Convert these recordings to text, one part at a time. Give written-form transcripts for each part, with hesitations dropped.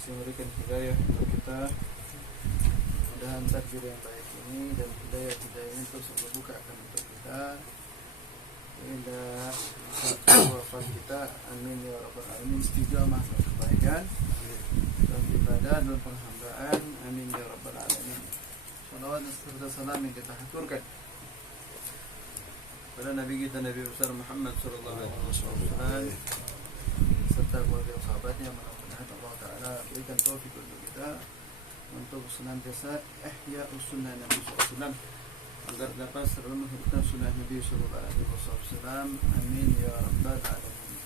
masih memberikan hidayah untuk kita. Mudah-mudahan takdir yang baik ini dan hidayah ini terus membukakan untuk kita hingga wafat kita. Amin ya rabbal alamin. Istiqamah kebaikan dan ibadah dan penghambaan. Amin ya rabbal alamin. Salawat serta salam yang kita haturkan pada Nabi kita Nabi besar Muhammad sallallahu alaihi wasallam serta keluarga sahabatnya. Mudah-mudahan Allah Ta'ala berikan taufik untuk kita untuk senantiasa ihya sunnah Nabi SAW agar dapat selalu menghidupkan sunnah Nabi SAW. Amin ya rabbal alamin.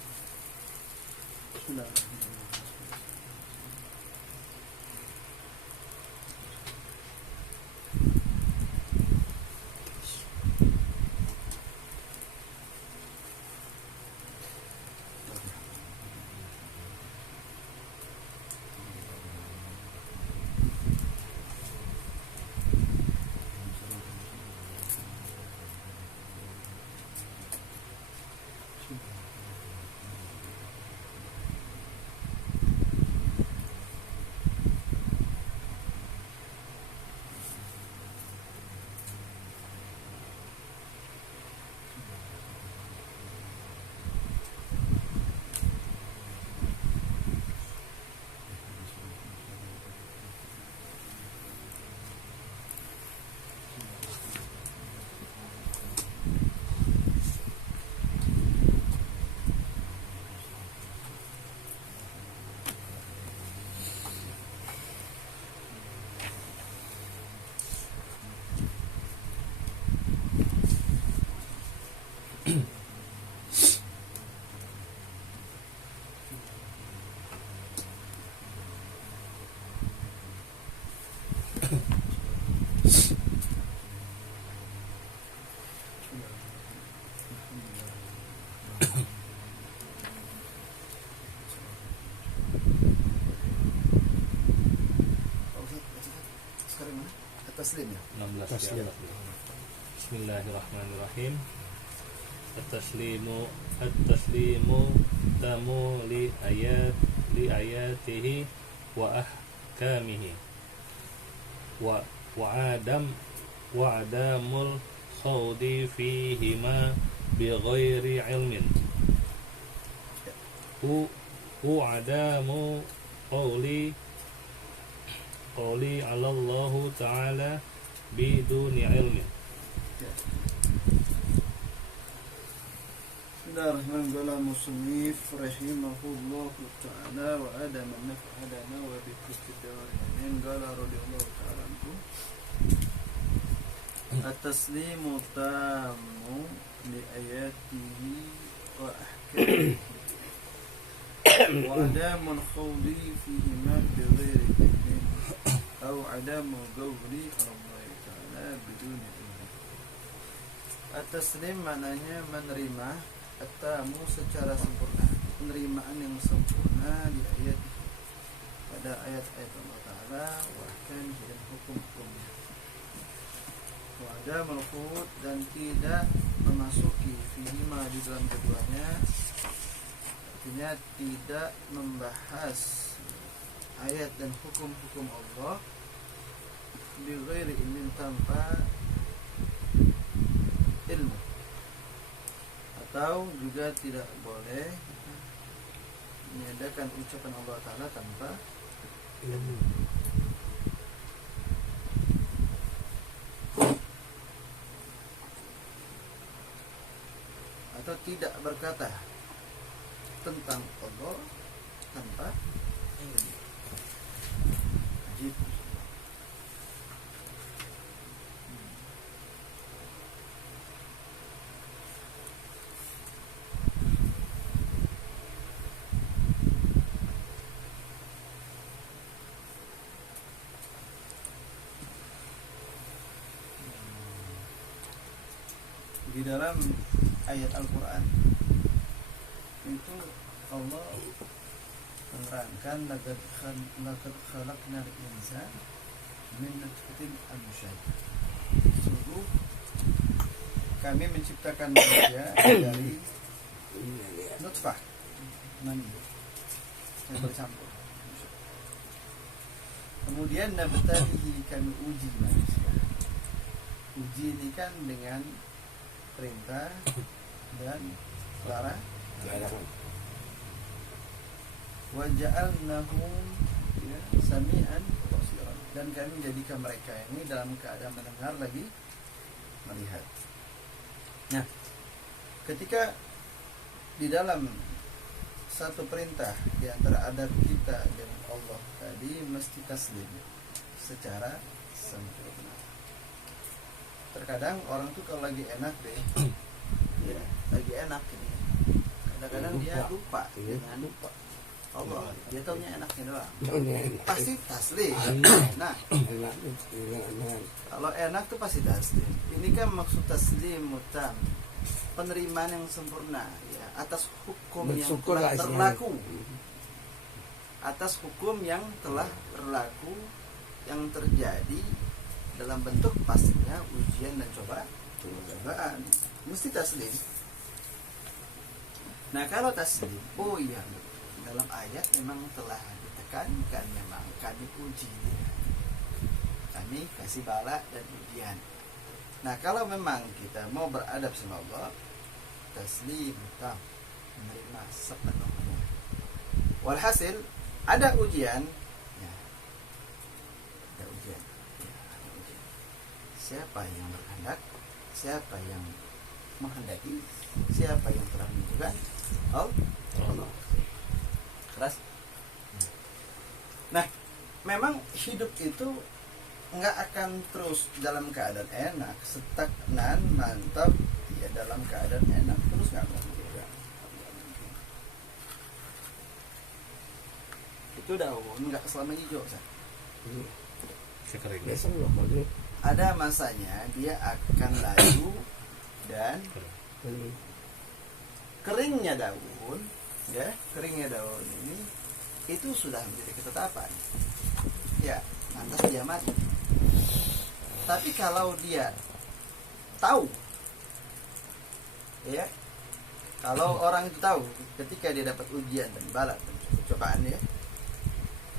Bismillahirrahmanirrahim. Taslim ya? 16 ya. Bismillahirrahmanirrahim. At-taslimu tamu li ayatihi wa ahkamihi wa adamul khawdi fihima bi ghairi ilmin adamu qawli ala Allah Ta'ala biduni ilmin. Bismillahirrahmanirrahim. Musannif rahimahullah ta'ala wa adama naf'adana wa biqtidari qala radhiyallahu ta'ala anhu. At-taslimu tamu li ayatihi wa ahkamihi wa adamul khawdi fihima bighairi ilmin أو عدم قول Allah Ta'ala bidun ilmi. At-taslim maknanya menerima at-tamu secara sempurna, penerimaan yang sempurna di ayat pada ayat-ayat Allah Ta'ala wa ahkamihi dan hukum-hukumnya. Wa adamul khawd dan tidak memasuki fihima di dalam keduanya, artinya tidak membahas ayat dan hukum-hukum Allah bighairi ilmin, tanpa ilmu, atau juga tidak boleh meniadakan ucapan Allah Ta'ala tanpa ilmu. Atau tidak berkata tentang Allah tanpa ilmu. Ajib. Di dalam ayat Al-Quran itu Allah menerangkan laqad khalaqnal insana min nutfatin amsyaj. Sungguh kami menciptakan manusia dari nutfah, mani yang bercampur. Kemudian nabtalihi, kami uji manusia. Uji ini kan dengan perintah dan larangan. Wa ja'alnahum sami'an basiran, dan kami jadikan mereka ini dalam keadaan mendengar lagi melihat. Nah, ketika di dalam satu perintah di antara adab kita dengan Allah tadi mesti taslim secara sempurna. Terkadang orang tuh kalau lagi enak deh, ya, lagi enak ini, kadang-kadang dia lupa dengan Allah, dia taunya enaknya doang. Pasti taslim. Nah, kalau enak tuh pasti taslim. Ini kan maksud taslim mutam, penerimaan yang sempurna, ya, atas hukum yang telah berlaku, atas hukum yang telah berlaku, yang terjadi dalam bentuk pastinya ujian dan cobaan. Mesti taslim. Nah, kalau taslim, oh iya, dalam ayat memang telah ditekankan, memang kami uji dia, kami kasih bala dan ujian. Nah, kalau memang kita mau beradab sama Allah, taslim, menerima sepenuhnya. Walhasil ada ujian, ya, ada ujian, ya, ada ujian. Siapa yang berkehendak, siapa yang menghendaki, siapa yang telah menentukan? Allah. Keras. Nah, memang hidup itu nggak akan terus dalam keadaan enak, stagnan, mantap, ya dalam keadaan enak terus, nggak mungkin. Itu daun nggak selamanya hijau, ada masanya dia akan layu dan keringnya daun. Ya, keringnya daun ini itu sudah menjadi ketetapan. Ya, lantas dia mati. Tapi kalau dia tahu, ya, kalau orang itu tahu ketika dia dapat ujian dan bala dan cobaan, ya,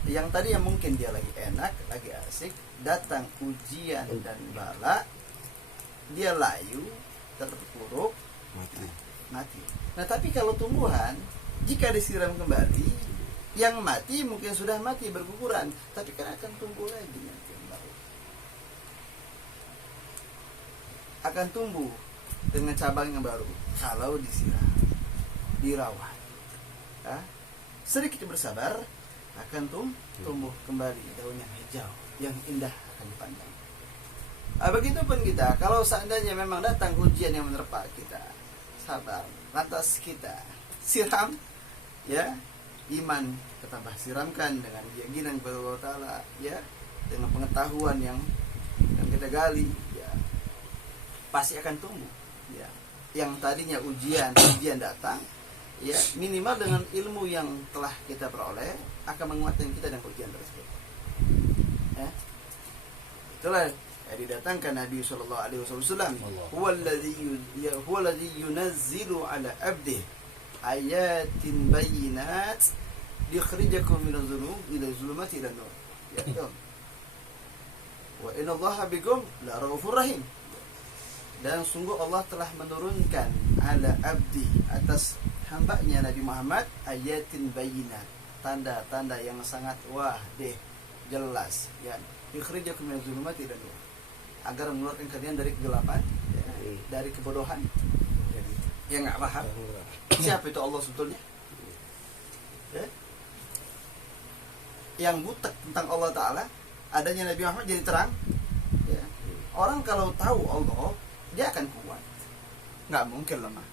yang tadi yang mungkin dia lagi enak, lagi asik, datang ujian dan bala, dia layu, terpuruk, mati. Nah, tapi kalau tumbuhan, jika disiram kembali, yang mati mungkin sudah mati berguguran, tapi kan akan tumbuh lagi nanti yang baru. Akan tumbuh dengan cabang yang baru kalau disiram, dirawat. Ya, sedikit bersabar, akan tumbuh kembali daun yang hijau, yang indah akan dipandang. Nah, begitupun kita, kalau seandainya memang datang ujian yang menerpa kita, sabar, lantas kita siram, ya, iman kita siramkan dengan keyakinan kepada Allah Ta'ala, ya, dengan pengetahuan yang kita gali, ya, pasti akan tumbuh, ya. Yang tadinya ujian datang, ya, minimal dengan ilmu yang telah kita peroleh akan menguatkan kita dengan ujian tersebut, ya. Itulah yang didatangkan Nabi Sallallahu Alaihi Wasallam, huwaladzi yunazzilu ala abdihi ayatin bayinat likhrijakum minadh dhunub ila zulumati ila nur. Ya, wa inna Allaha bikum la raufur rahim. Dan sungguh Allah telah menurunkan ala abdi, atas hambanya Nabi Muhammad, ayatin bayinat, tanda-tanda yang sangat jelas, ya, likhrijakum minadh dhulumati ila nur, agar mengeluarkan kalian dari kegelapan, ya, dari kebodohan, yang nggak paham siapa itu Allah sebetulnya, ya, yang butek tentang Allah Ta'ala, adanya Nabi Muhammad jadi terang, ya. Orang kalau tahu Allah, dia akan kuat, nggak mungkin lemah.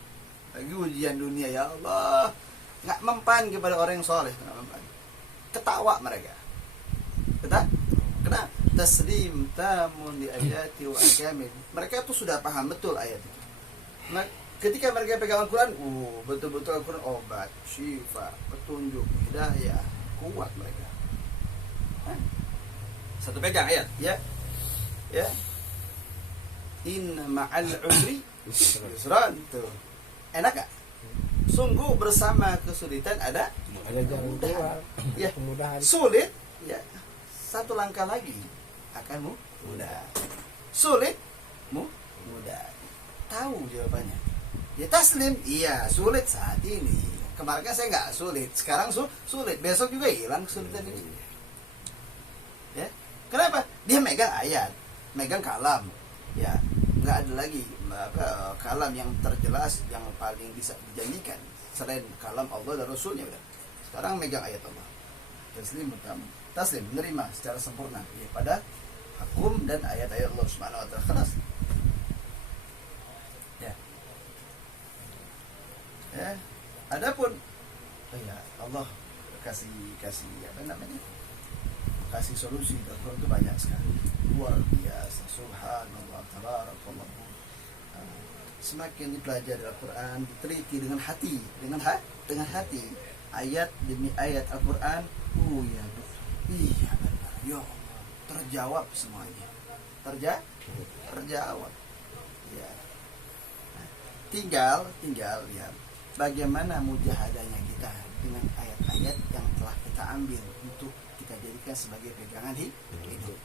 Lagi ujian dunia, ya Allah, nggak mempan kepada orang yang soleh, nggak mempan, ketawa mereka. Kenapa? Taslim tamun di ayati wa ahkamih. Mereka tuh sudah paham betul ayat itu. Nah, ketika mereka pegang Al-Quran, betul-betul Al-Quran obat, syifa, petunjuk, hidayah, kuat mereka. Satu pegang ayat, ya, ya. Inna ma'al usri yusran, tuh. Enak gak? Sungguh bersama kesulitan ada kemudahan. Ya, sulit, ya, satu langkah lagi akan mudah. Sulit, mudah. Tahu jawabannya. Ya taslim, iya sulit saat ini. Kemarin kan saya nggak sulit, sekarang sulit. Besok juga hilang kesulitan ini. Ya, kenapa? Dia megang ayat, megang kalam. Ya, nggak ada lagi kalam yang terjelas yang paling bisa dijanjikan selain kalam Allah dan Rasulnya. Udah. Sekarang megang ayat Allah. Taslim menerima secara sempurna ya, pada hukum dan ayat-ayat Allah Subhanahu wa taala. Kelas. Ya. Adapun ya Allah kasih apa namanya? Kasih solusi dan itu banyak sekali. Luar biasa. Subhanallah, tabarakallah. Semakin dipelajari Al-Qur'an, diteliti dengan hati, dengan hati. Ayat demi ayat Al-Qur'an, iya benar. Ya Allah, terjawab semuanya. Terjawab. Ya. Nah, tinggal ya bagaimana mujahadahnya kita dengan ayat-ayat yang telah kita ambil untuk kita jadikan sebagai pegangan hidup.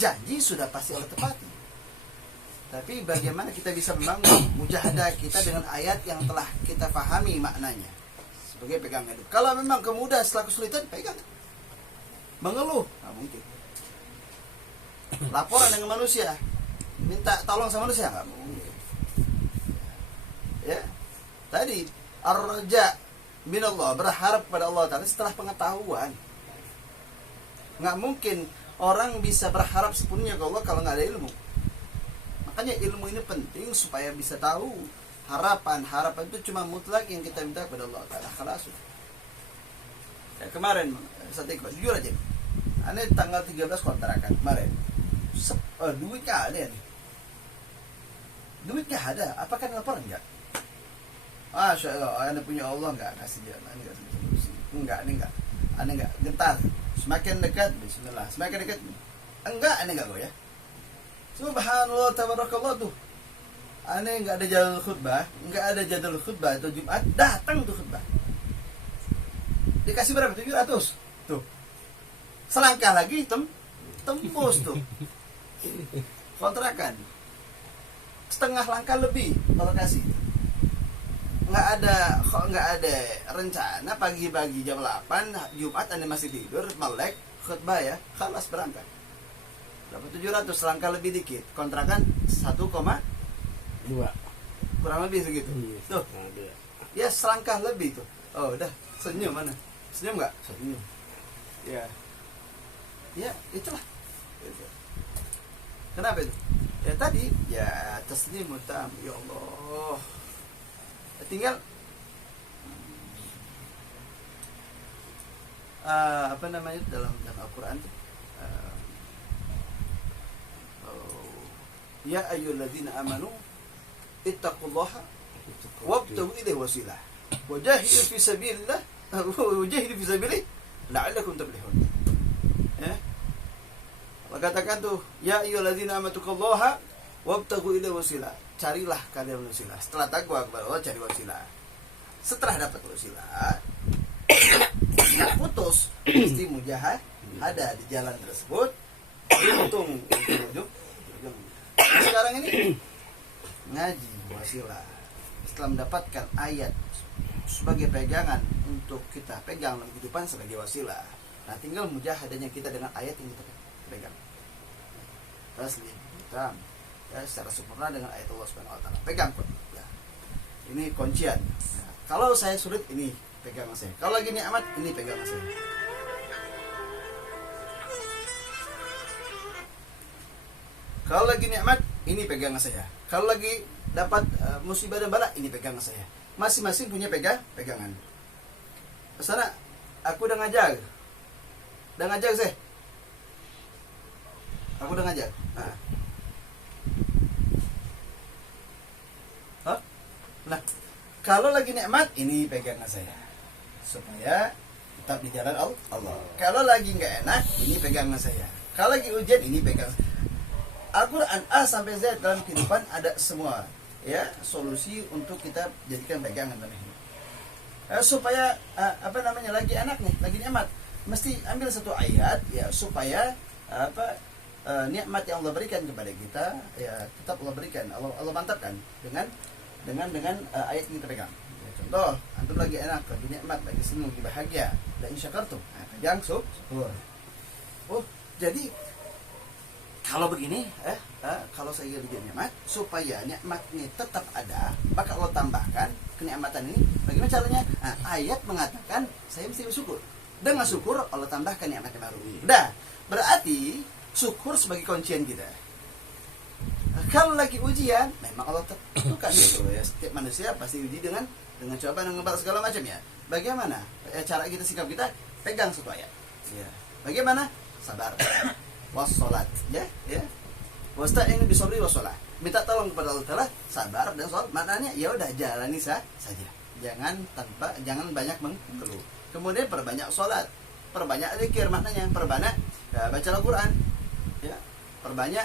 Janji sudah pasti Allah tepati. Tapi bagaimana kita bisa membangun mujahadah kita dengan ayat yang telah kita pahami maknanya sebagai pegangan hidup. Kalau memang kemudahan setelah kesulitan, pegang. Mengeluh, nggak mungkin. Laporan dengan manusia, minta tolong sama manusia, nggak mungkin. Ya, tadi ar-raja minallah, berharap pada Allah Ta'ala setelah pengetahuan. Nggak mungkin orang bisa berharap sepenuhnya ke Allah kalau nggak ada ilmu. Makanya ilmu ini penting supaya bisa tahu harapan itu cuma mutlak yang kita minta kepada Allah Ta'ala. Khalas. Ya, kemarin jujur aja, aneh tanggal 13 kontrakan kemarin, duit gak ada nih, duit gak ada. Apakah laporan enggak? Masya Allah, aneh punya Allah nggak kasih jalan, aneh nggak solusi. Aneh nggak gentar. Semakin dekat, Bismillah. Semakin dekat, enggak, aneh nggak goyah. Subhanallah, tabarakallah tuh. Aneh nggak ada jadwal khutbah, itu Jumat datang tuh khutbah. Dikasih berapa? 700 tuh. Selangkah lagi tembus tuh kontrakan. Setengah langkah lebih kalau kasih. Nggak ada rencana pagi-pagi jam 8 Jumat Anda masih tidur, melek khutbah ya, khalas berangkat. Berapa? 700, selangkah lebih dikit. Kontrakan 1,2 kurang lebih segitu. Tuh. Ya selangkah lebih tuh. Oh, udah senyum mana? Senyum nggak? Senyum. Ya. Ya, itulah. Kenapa itu? Ya tadi, ya taslim mutam, ya Allah. Tinggal apa namanya dalam Al-Qur'an ya ayyuhalladzina amanu ittaqullaha wabtaghu ilaihi wasilah wajahidu fi sabilillah la'allakum tuflihun. Ya. Allah katakan tuh, ya ayyuhalladzina amanu ittaqullaha wabtaghu ilaihi wasilah. Carilah kalian wasilah. Setelah takwa kepada Allah, cari wasilah. Setelah dapat wasilah, nggak putus, mesti mujahadah di jalan tersebut. Untung ujung. Sekarang ini ngaji wasilah. Setelah mendapatkan ayat sebagai pegangan untuk kita pegang dalam kehidupan sebagai wasilah. Nah, tinggal mujahadahnya kita dengan ayat yang kita pegang. Taslim, tam. Ya, secara sempurna dengan ayat Allah Subhanahu wa taala. Pegang kok. Ya. Ini kuncian. Ya. Kalau saya sulit, ini pegangan saya. Kalau lagi nikmat, ini pegangan saya. Kalau lagi nikmat, ini pegangan saya. Kalau lagi dapat musibah dan bala, ini pegangan saya. Masing-masing punya pegangan. Kesana, aku udah ngajak. Udah ngajak saya. Aku udah ngajak. Nah, kalau lagi nikmat, ini pegangan saya supaya tetap di jalan Allah. Kalau lagi nggak enak, ini pegangan saya. Kalau lagi ujian, ini pegangan. Al-Quran A sampai Z dalam kehidupan ada semua, ya, solusi untuk kita jadikan pegangan dalam hidup. Supaya apa namanya, lagi enak nih, lagi nikmat. mesti ambil satu ayat ya supaya nikmat yang Allah berikan kepada kita ya tetap Allah berikan, Allah mantapkan dengan ayat yang kita pegang. Ya, contoh, antum lagi enak, lagi nikmat, lagi senang, lagi bahagia, la in syakartum, pegang syukur. Oh, jadi kalau begini, kalau saya diberi nikmat, supaya nikmatnya tetap ada, maka Allah tambahkan kenikmatan ini. Bagaimana caranya? Ayat mengatakan saya mesti bersyukur. Dengan syukur Allah tambahkan nikmatnya baru. Udah, berarti syukur sebagai kuncian kita. Kalau lagi ujian, memang Allah tentukan gitu ya. Setiap manusia pasti uji dengan cobaan dan ngebar segala macam ya. Bagaimana cara kita sikap kita? Pegang satu ayat. Ya. Bagaimana? Sabar. Wassalat, ya. Wasta'inu bisabri wassalah. Minta tolong kepada Allah Taala, sabar dan salat. Maknanya ya udah jalani saja. Jangan banyak mengeluh. Kemudian perbanyak salat, perbanyak zikir, maknanya perbanyak baca Al-Qur'an. Ya. Perbanyak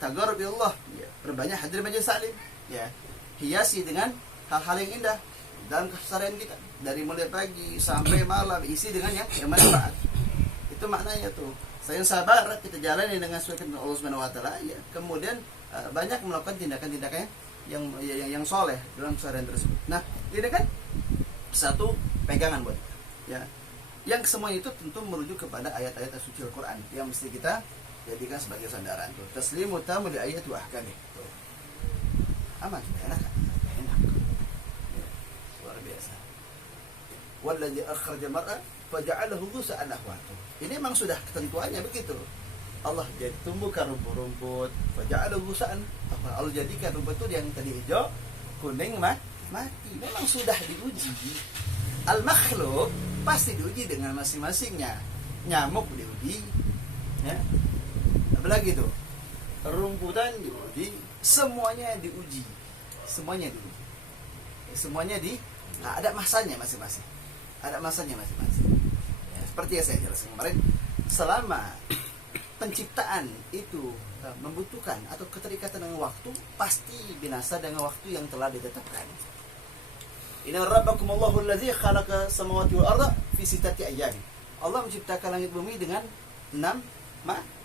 tagarrub Allah, ya. Perbanyak hadir majelis taklim, ya. Hiasi dengan hal-hal yang indah dalam keseharian kita dari mulai pagi sampai malam, isi dengan yang manfaat. Itu maknanya tuh. Saya sabar kita jalani dengan sesuai dengan Allah Subhanahu wa taala ya. Kemudian banyak melakukan tindakan-tindakan yang soleh dalam keseharian tersebut. Nah, ini kan satu pegangan buat kita. Ya. Yang semua itu tentu merujuk kepada ayat-ayat suci Al-Qur'an yang mesti kita jadikan sebagai sandaran tuh. Taslimu tamu li ayati wa ahkamih. Tuh. Aman, enak. Ya, luar biasa. Wallazi akhraja mar'a faja'alahu ghusa'an ahwa. Ini memang sudah ketentuannya begitu. Allah jadi tumbuhkan rumput-rumput, faja'alahu ghusa'an. Allah jadikan rumput itu yang tadi hijau, kuning mati. Memang sudah diuji. Al-makhluk pasti diuji dengan masing-masingnya. Nyamuk diuji, ya. Apalagi itu? Rumputan diuji, semuanya diuji. Ada masanya masing-masing. Ya, seperti yang saya jelaskan kemarin, selama penciptaan itu membutuhkan atau keterikatan dengan waktu, pasti binasa dengan waktu yang telah ditetapkan. Inna rabbakumullahu alladzi khalaqa samawati wal arda fi sittati ayyam. Allah menciptakan langit bumi dengan 6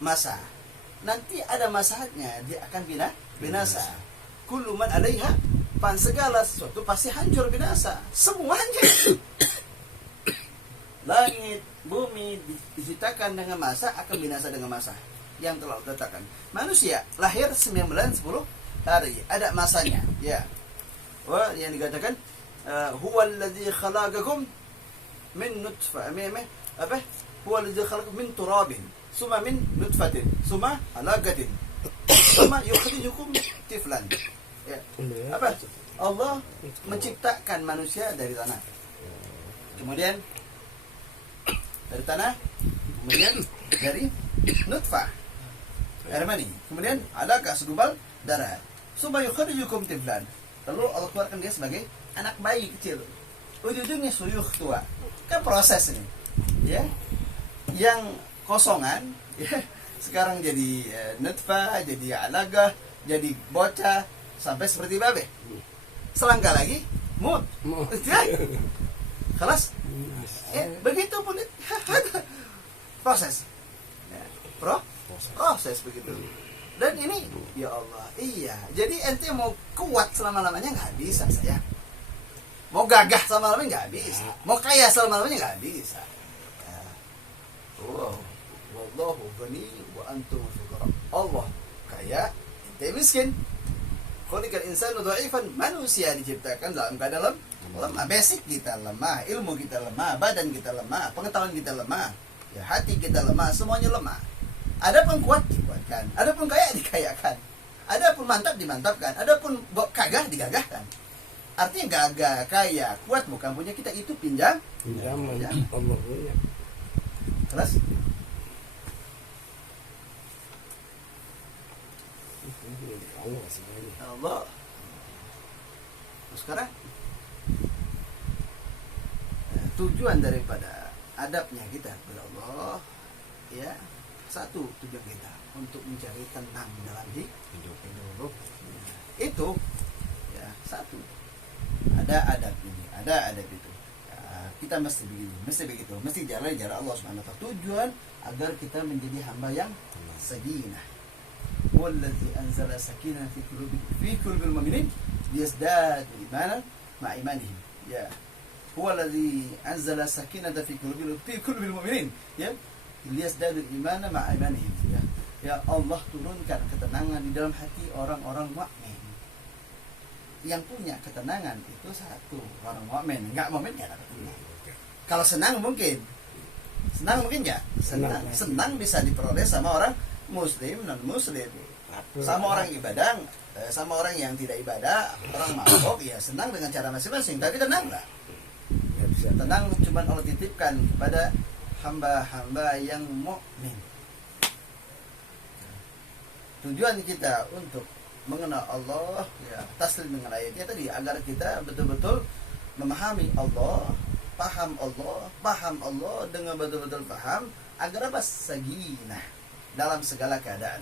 masa. Nanti ada masanya, dia akan binasa. Kullu man 'alaiha fan, segala sesuatu pasti hancur binasa. Semuanya. Langit, bumi diciptakan dengan masa, akan binasa dengan masa yang telah ditetapkan. Manusia lahir 9-10 hari, ada masanya, ya. Wah, yang dikatakan huwa alladzi khalaqakum min nutfah, huwa alladzi khalaqakum min turabin, summa min nutfatin, summa alaqatin, summa yukhrijukum tiflan. Ya. Allah menciptakan manusia dari tanah. Kemudian dari tanah, kemudian dari nutfah, air mani, kemudian alaqah, segumpal darah, summa yukhrijukum tiflan. Lalu Allah keluarkan dia sebagai anak bayi kecil, ujung-ujungnya suyuh tua. Kan proses ini, ya. Yang kosongan, ya, sekarang jadi nutfah, jadi alaqah, jadi bocah, sampai seperti babe. Selangkah lagi, mut. Kelas. Begitu pun proses. Ya, proses begitu. Dan ini, ya Allah, iya. Jadi ente mau kuat selama-lamanya nggak bisa, saya. Mau gagah selama-lamanya nggak bisa. Mau kaya selama-lamanya nggak bisa. Ya. Wow, wallahu ghani wa antum fuqara. Allah kaya, ente miskin. Khuliqal insanu dha'ifan, manusia diciptakan dalam keadaan lemah. Basic kita lemah, ilmu kita lemah, badan kita lemah, pengetahuan kita lemah, ya, hati kita lemah, semuanya lemah. Adapun kuat dikuatkan, adapun kaya dikayakan, adapun mantap dimantapkan, adapun gagah digagahkan. Artinya gagah, kaya, kuat bukan punya kita, itu pinjam. Allah punya. Terus Allah. Sekarang tujuan daripada adabnya kita kepada Allah, ya, satu tujuan kita untuk mencari tenang dalam hidup. Itu ya satu. Ada adab ini, ada adab itu. Ya, kita mesti begini, mesti begitu, mesti jalan Allah Subhanahu wa taala. Tujuan agar kita menjadi hamba yang sakinah. Wallazi anzala sakinah fi qulubil mu'minin liyazdadu imanan ma'a imanihim. Ya. Huwallazi anzala sakinata fi qulubil mu'minin, ya. Liyazdadu imanan ma'a imanihim. Ya. Ya, Allah turunkan ketenangan di dalam hati orang-orang mukmin. Yang punya ketenangan itu satu, orang mukmin. Enggak mukmin enggak dapat ketenangan. Kalau senang mungkin nggak? Senang bisa diperoleh sama orang muslim, non muslim, sama orang ibadah, sama orang yang tidak ibadah, orang mabok, ya senang dengan cara masing-masing. Tapi tenang nggak? Tenang cuma Allah titipkan kepada hamba-hamba yang mukmin. Tujuan kita untuk mengenal Allah, ya taslim dengan ayatnya tadi, agar kita betul-betul memahami Allah, paham Allah dengan betul-betul paham, agar apa? Sakinah dalam segala keadaan.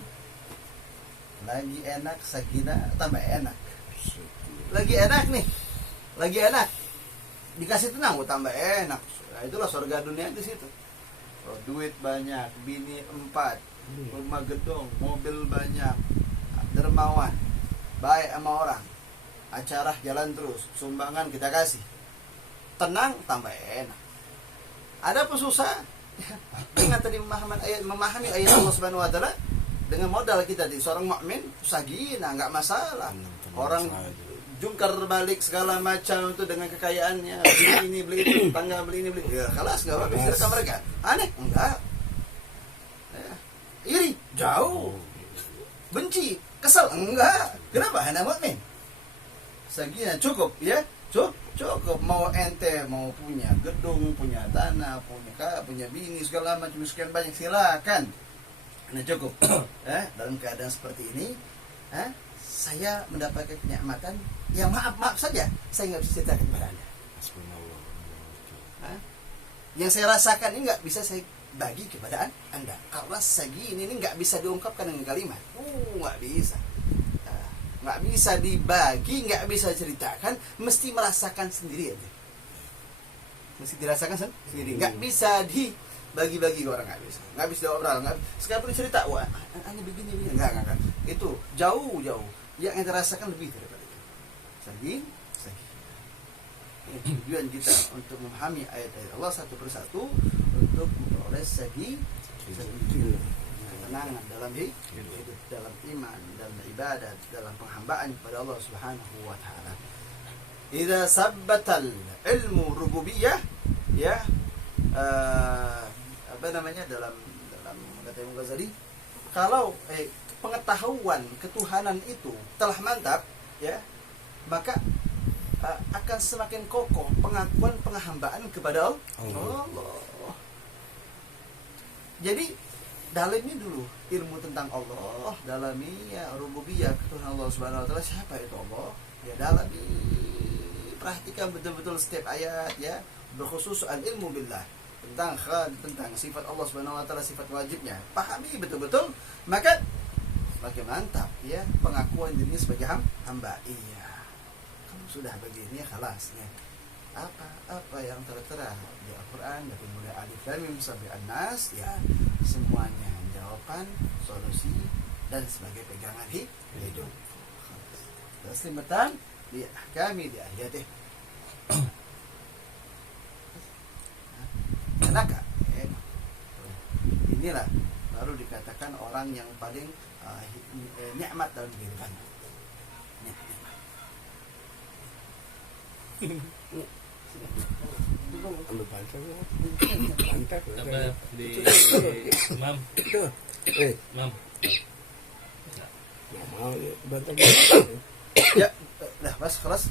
Lagi enak, sakinah tambah enak. Lagi enak nih, lagi enak, dikasih tenang, tambah enak. Nah, itulah surga dunia di situ. Oh, duit banyak, bini 4, rumah gedung, mobil banyak, dermawan, baik sama orang, acara jalan terus, sumbangan kita kasih. Tenang tambah enak. Ada pun susah dengan tadi memahami ayat Allah Subhanahu wa taala, dengan modal kita di seorang mukmin sakinah, enggak masalah. Orang jungkar balik segala macam itu dengan kekayaannya, beli ini beli itu, tangga beli ini beli. Ya, kelas enggak apa-apa cerita mereka. Aneh? Enggak. Ya. Iri? Jauh. Benci? Kesel? Enggak. Kenapa? Hanya mukmin. Sakinah cukup, ya. Cukup mau ente mau punya gedung, punya tanah, punya bini segala macam sekian banyak, silakan. Nah cukup. Dalam keadaan seperti ini, saya mendapatkan kenikmatan yang maaf saja saya nggak bisa ceritakan kepada Anda. Yang saya rasakan ini nggak bisa saya bagi kepada Anda, karena segini ini nggak bisa diungkapkan dengan kalimat. Nggak bisa. Nggak bisa dibagi, nggak bisa ceritakan, mesti merasakan sendiri aja. Mesti dirasakan sendiri, nggak bisa dibagi-bagi ke orang, nggak bisa diobrol, nggak. Sekarang pun cerita, wah, ini begini, nggak. Itu jauh, yang kita rasakan lebih daripada itu. Sagi. Tujuan kita untuk memahami ayat-ayat Allah satu persatu untuk memperoleh sagi. Ketenangan dalam hidup, dalam iman, dalam ibadat, dalam penghambaan kepada Allah Subhanahu wa taala. Idza sabbatal ilmu rububiyah, ya dalam kata Imam Ghazali, kalau pengetahuan ketuhanan itu telah mantap, ya, maka akan semakin kokoh pengakuan penghambaan kepada Allah. Jadi dalami dulu ilmu tentang Allah, dalami ya rububiyah ketuhanan Allah Subhanahu wa taala, siapa itu Allah, ya dalami, perhatikan betul-betul setiap ayat, ya, berkhusus soal ilmu billah, tentang sifat Allah Subhanahu wa taala, sifat wajibnya, pahami betul-betul, maka semakin mantap, ya, pengakuan dirinya sebagai hamba. Iya, kamu sudah begini, khalas, ya. Apa yang tertera di Al-Quran dari mulai Alif Lam Mim sampai An-Nas, ya, semuanya jawaban, solusi, dan sebagai pegangan hidup. Taslimatan li ahkami di ayatih. Enak. Inilah baru dikatakan orang yang paling nikmat dalam kehidupannya. Mantap. Apa di Imam? Imam. Mau bantu. Ya, dah pas kelas.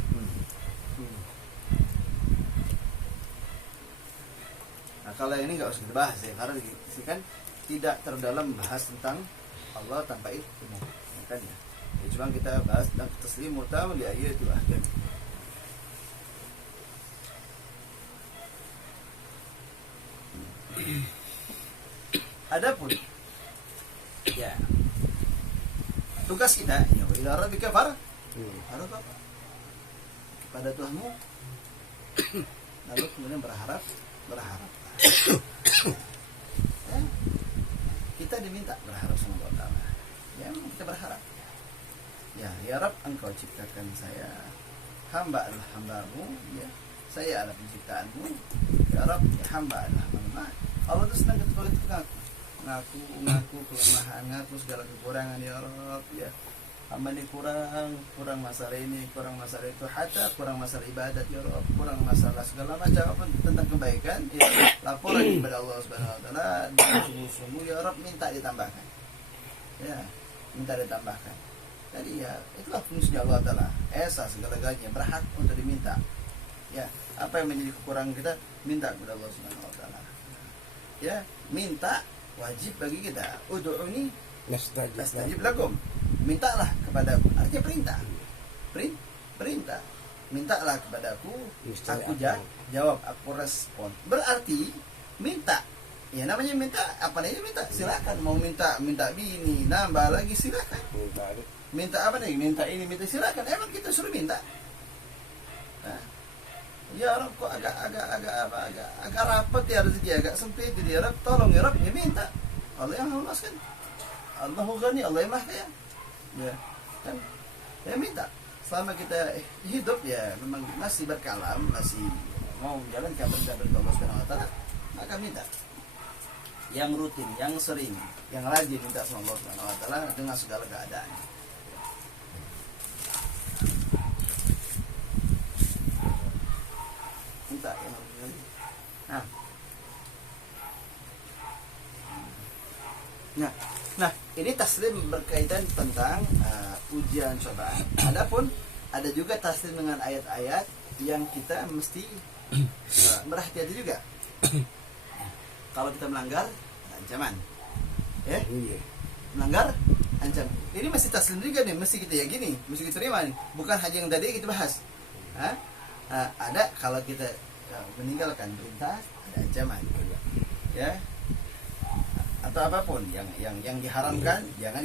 Nah, kalau ini nggak usah dibahas ya, karena di sini kan tidak terdalam bahas tentang Allah tanpa ilmu, kan ya. Cuma kita bahas tentang taslimu tam li ayatul ahkam. Adapun ya tugas kita, ya wa ila rabbika farghab, kepada Tuhanmu lalu kemudian berharap. Ya, kita diminta berharap sama Allah Ta'ala. Ya, kita berharap. Ya Rabb, engkau ciptakan saya, hamba adalah hambamu, ya, saya adalah penciptaanmu. Ya Rabb, ya, hamba adalah hamba. Allah itu senang ketika itu ngaku kelemahan, ngaku segala kekurangan. Ya Rabb, ya, hamba ini kurang masalah ini, kurang masalah itu, hatta kurang masalah ibadat. Ya Rabb, kurang masalah segala macam apa tentang kebaikan. Ya, laporan kepada Allah Subhanahu Wa Taala dengan sungguh-sungguh. Ya Rabb, minta ditambahkan. Ya, minta ditambahkan. Jadi ya itulah fungsi Allah Ta'ala. Esa segala-galanya berhak untuk diminta. Ya, apa yang menjadi kekurangan kita, minta kepada Allah Subhanahu Wa Taala. Ya, minta wajib bagi kita. Ud'uni astajib lakum. Mintalah kepadaku. Artinya perintah. Perintah. Mintalah kepadaku, aku jawab, aku respon. Berarti minta. Ya namanya minta, apa namanya minta? Silakan mau minta bini, nambah lagi silakan. Minta apa nih? Minta ini, minta silakan. Emang kita suruh minta. Nah, ya Rabb, kok agak rapat ya rezeki, agak sempit ya Rabb, tolong ya Rabb, ya minta. Allah yang meluaskan. Allahu Ghani, Allah yang Maha Kaya. Ya, kan? Ya minta. Selama kita hidup ya memang masih berkalam, masih mau menjalankan perintah Allah Subhanahu Wa Taala, maka minta. Yang rutin, yang sering, yang rajin minta sama Allah Subhanahu Wa Taala dengan segala keadaan. Minta yang Nah, ini taslim berkaitan tentang ujian cobaan. Adapun ada juga taslim dengan ayat-ayat yang kita mesti berhati-hati juga. Kalau kita melanggar, ancaman. Ya? Melanggar, ancaman. Ini mesti taslim juga nih, mesti kita yakini, mesti kita terima nih. Bukan hanya yang tadi kita bahas. Ada kalau kita meninggalkan perintah, ada ancaman. Ya. Atau apapun yang diharamkan jangan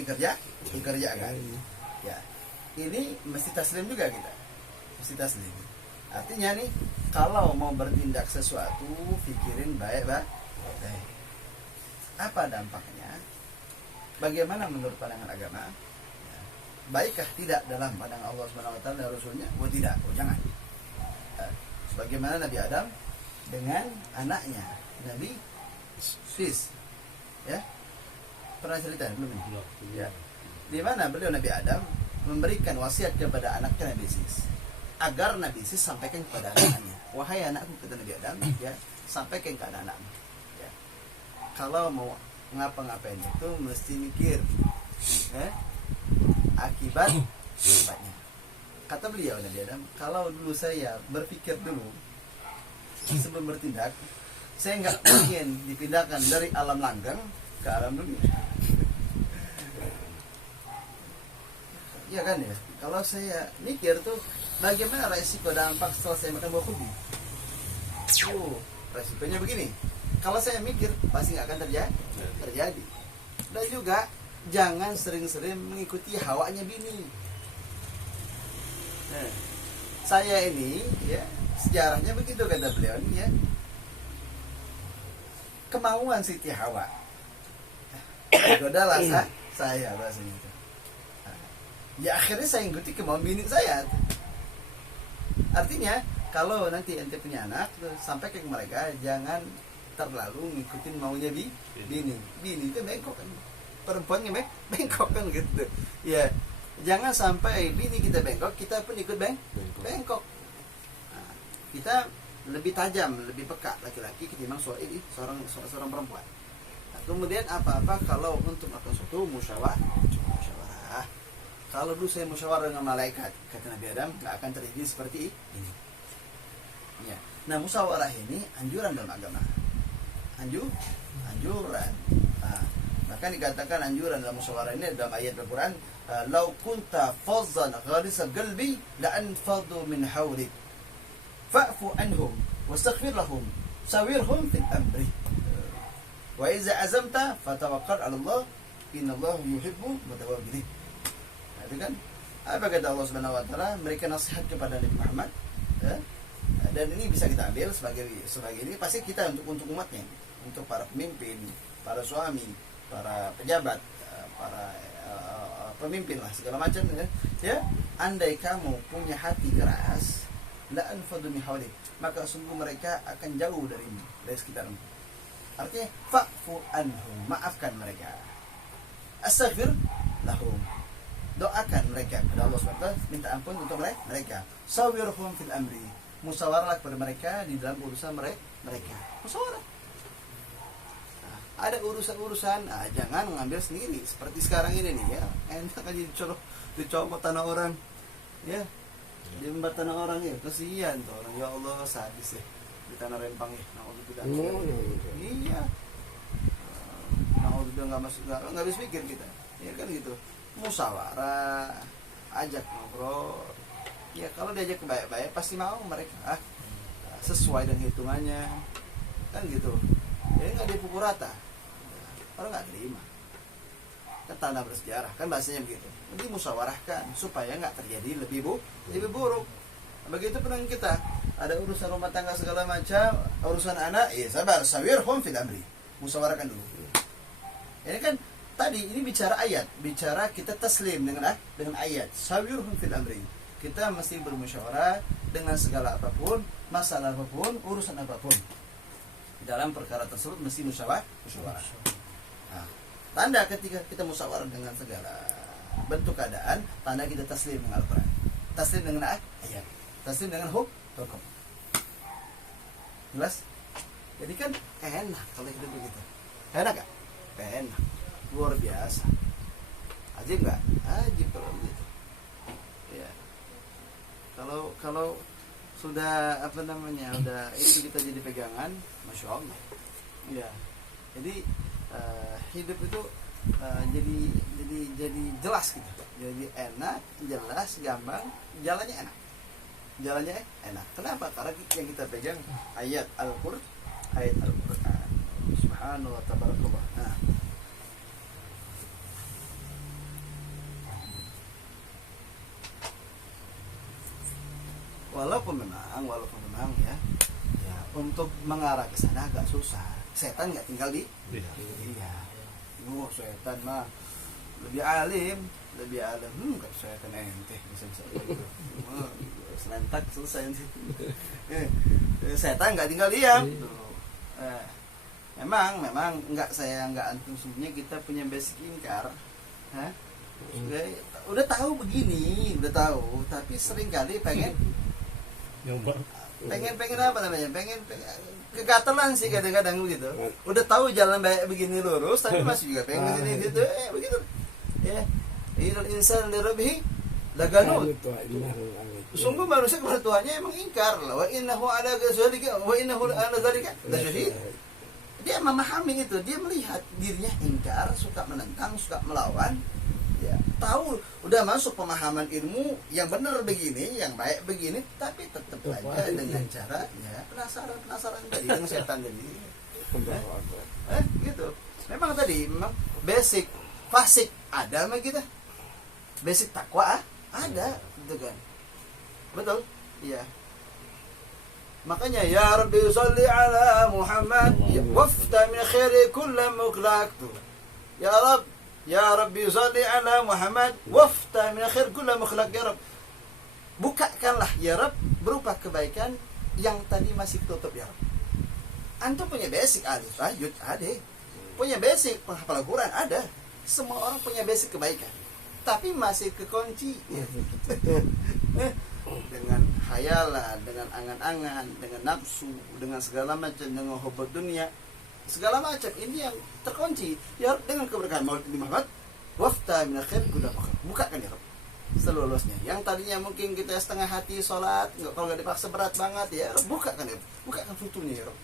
dikerjakan. Ya. Ini mesti taslim juga kita. Mesti taslim. Artinya nih, kalau mau bertindak sesuatu, pikirin baik-baik. Apa dampaknya? Bagaimana menurut pandangan agama? Ya. Baikkah tidak dalam pandangan Allah Subhanahu Wa Taala dan Rasulnya? Oh tidak, oh jangan. Sebagaimana Nabi Adam dengan anaknya Nabi Sis, ya pernah cerita belum ini? Ya. Di mana beliau Nabi Adam memberikan wasiat kepada anaknya Nabi Sis, agar Nabi Sis sampaikan kepada anaknya, wahai anakku, kata Nabi Adam, ya sampaikan kepada anakmu. Ya. Kalau mau ngapa-ngapain itu mesti mikir, akibatnya. Kata beliau Nabi Adam, kalau dulu saya berpikir dulu sebelum bertindak, saya nggak mungkin dipindahkan dari alam langgeng ke alam dunia. Ya kan ya, kalau saya mikir tuh bagaimana resiko dampak setelah saya makan buah kubi. Resikonya begini. Kalau saya mikir pasti nggak akan terjadi. Dan juga jangan sering-sering mengikuti hawanya bini. Saya ini ya sejarahnya begitu kata beliau ya, kemauan Siti Hawa godalah saya bahasanya itu. Ya akhirnya saya ikuti kemauan bini saya. Artinya kalau nanti ente punya anak, sampaikan ke mereka jangan terlalu ngikutin maunya bini itu bengkok kan, perempuannya bengkok kan gitu ya. Jangan sampai bini kita bengkok, kita pun ikut bengkok. Nah, kita lebih tajam, lebih peka laki-laki ketimbang seorang perempuan. Nah, kemudian apa-apa kalau untuk melakukan suatu musyawarah. Kalau dulu saya musyawarah dengan malaikat, kata Nabi Adam, nggak akan terjadi seperti ini. Ya. Nah, musyawarah ini anjuran dalam agama. Anjuran. Nah, bahkan dikatakan anjuran dalam musyawarah ini dalam ayat Al-Quran, "Lau kunta fazzan gharisal qalbi la'anfadu min hawlik fa'fu anhum wastaghfir lahum sawirhum fil amri wa iza azamta fatawakkal 'ala Allah innallaha yuhibbu mutawakkilin." Itu kan apa kata Allah Subhanahu wa taala, memberikan nasihat kepada Nabi Muhammad, dan ini bisa kita ambil sebagai ini pasti kita untuk umatnya, untuk para pemimpin, para suami, para pejabat, para pemimpin lah segala macam ya. Andai kamu punya hati keras, la anfadu min hawlik, maka sungguh mereka akan jauh dari sekitarmu. Artinya fa'fu anhum, maafkan mereka, astaghfir lahum, doakan mereka kepada Allah SWT, minta ampun untuk mereka. Sawirhum fil amri, musyawarah kepada mereka di dalam urusan mereka. Musyawarah. Nah, ada urusan-urusan, jangan mengambil sendiri seperti sekarang ini nih ya. Enak aja dicopot tanah orang, ya, diembat tanah orang ya. Kasihan tuh orang, ya Allah sadis ya di tanah Rempang ya. Iya. Udah nggak bisa pikir kita, ya kan gitu. Musyawarah, ajak ngobrol, ya kalau diajak ke baik-baik pasti mau mereka, sesuai dengan hitungannya, kan gitu. Jadi nggak dipukul rata, orang nggak terima. Kan tanah bersejarah, kan bahasanya begitu. Jadi musyawarahkan supaya nggak terjadi lebih buruk. Begitu pun kita ada urusan rumah tangga segala macam, urusan anak, ya sabar, sawirhum fil amri, musyawarahkan dulu. Ini kan tadi ini bicara ayat, bicara kita taslim dengan ayat, sawirhum fil amri. Kita mesti bermusyawarah dengan segala apapun, masalah apapun, urusan apapun. Dalam perkara tersebut mesti musyawarah. Nah, tanda ketika kita musyawarah dengan segala bentuk keadaan, tanda kita taslim dengan Al-Quran, taslim dengan ayat, taslim dengan hukum. Jelas? Jadi kan enak kalau hidup begitu. Enak gak? Enak, luar biasa. Ajib nggak? Ajib kalau begitu. Ya. Kalau sudah udah itu kita jadi pegangan, masya Allah. Ya. Jadi hidup itu jadi jelas gitu. Jadi enak, jelas, gampang, jalannya enak. Jalannya enak. Kenapa? Karena yang kita pegang ayat Al-Qur'an. Subhanahu wa ta'ala. Nah. Walaupun memang ya untuk mengarah ke sana agak susah. Setan nggak tinggal di iya. Setan mah lebih alim. Kan setan ente bisa gitu. Selentak selesai sih. Setan nggak tinggal diam. Memang saya nggak antum sebenarnya kita punya basic ingkar, udah tahu begini, tapi seringkali pengen apa namanya, pengen kegatelan sih kadang-kadang begitu. Udah tahu jalan baik begini lurus, tapi masih juga pengen begini gitu, begitu. Ya, inal insan li rabbih laganut. Sungguh manusia kepada Tuhannya emang ingkar. Wa innahu ala dzalika wa innahu ala dzalika lasyahid. Dia memahami itu, dia melihat dirinya ingkar, suka menentang, suka melawan, ya, tahu udah masuk pemahaman ilmu yang benar begini, yang baik begini, tapi tetap aja dengan cara ya penasaran tadi dengan setan tadi. Gitu. Memang basic fasik ada sama kita, basic takwa ada, gitu kan? Betul? Iya. Makanya ya Rabbi sholli ala Muhammad wafta min khairi kulli mukhlaq. Ya Rabbi sholli ala Muhammad wafta min khairi kulli mukhlaq. Ya Rabb, bukakanlah ya Rabb berupa kebaikan yang tadi masih tutup ya Rabb. Antum punya basic alif tajwid ada, punya basic penghafal Quran ada, semua orang punya basic kebaikan, tapi masih kekunci ya. Dengan khayalan, dengan angan-angan, dengan nafsu, dengan segala macam, dengan hubud dunia, segala macam ini yang terkunci. Ya dengan keberkahan Maulid Muhammad, wafta min khair kulli mukhlaq. Bukakan ya Rabb selulusnya. Yang tadinya mungkin kita setengah hati sholat, kalau nggak dipaksa berat banget ya Rabb, bukakan ya Rabb. Bukakan futurnya ya Rabb.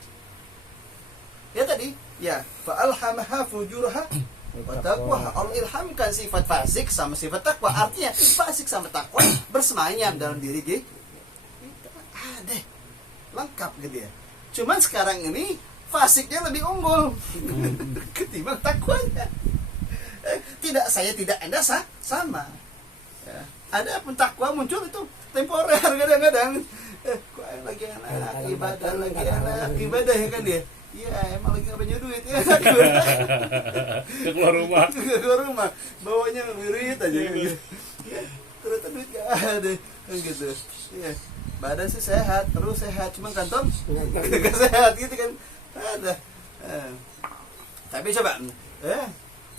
Ya tadi, ya fa'alhamaha fujuraha wa taqwa. Allah ilhamkan sifat fasik sama sifat takwa. Artinya fasik sama takwa bersemayam dalam diri dia. Ada lengkap gitu ya. Cuman sekarang ini fasiknya lebih unggul ketimbang takwanya. Saya tidak Anda sama. Ya. Ada pun takwa muncul itu temporer kadang-kadang. Kok lagi anak ibadah, lagi anak ibadah ya kan dia. Iya, emang lagi gak punya duit ya. Keluar rumah. Keluar rumah, bawanya wirid aja kan gitu. Ya, ternyata duit gak ada kan gitu. Iya, badan sih sehat, terus sehat, cuman kantong gak sehat gitu kan. Ada. Tapi coba,